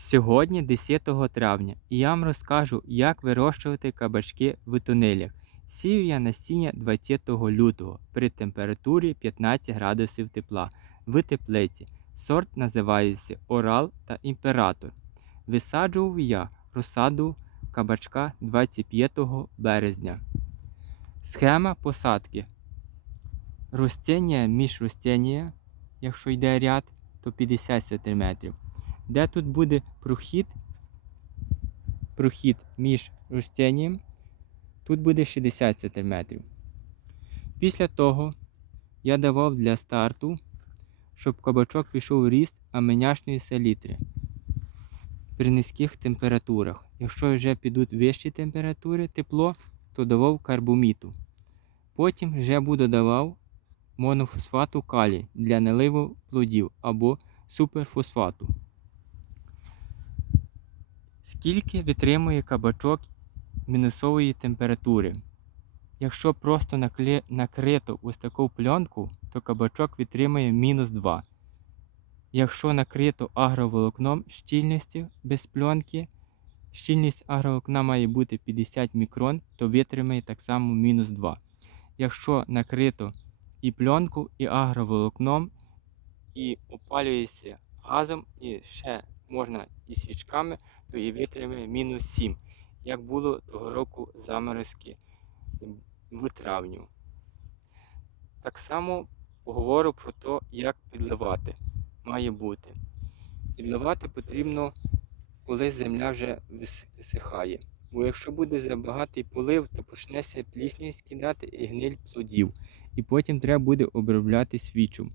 Сьогодні 10 травня і я вам розкажу, як вирощувати кабачки в тунелях. Сію я насіння 20 лютого при температурі 15 градусів тепла в теплиці. Сорт називається Орал та Імператор. Висаджував я розсаду кабачка 25 березня. Схема посадки. Ростіння між ростіння, якщо йде ряд, то 50 см. Де тут буде прохід, прохід між ростінням, тут буде 60 см. Після того я давав для старту, щоб кабачок пішов в ріст аміняшної селітри при низьких температурах. Якщо вже підуть вищі температури, тепло, то давав карбоміту. Потім вже буду давав монофосфату калій для наливу плодів або суперфосфату. Скільки витримує кабачок мінусової температури? Якщо просто накле- накрито ось таку пленку, то кабачок витримує мінус 2. Якщо накрито агроволокном щільністю без пленки, щільність агроволокна має бути 50 мікрон, то витримає так само мінус 2. Якщо накрито і пленку, і агроволокном, і опалюється газом, і ще можна і свічками, то і витримає мінус 7, як було того року заморозки в травню. Так само поговорю про те, як підливати має бути. Підливати потрібно, коли земля вже висихає. Бо якщо буде забагатий полив, то почнеться плісність скидати і гниль плодів. І потім треба буде обробляти свічом.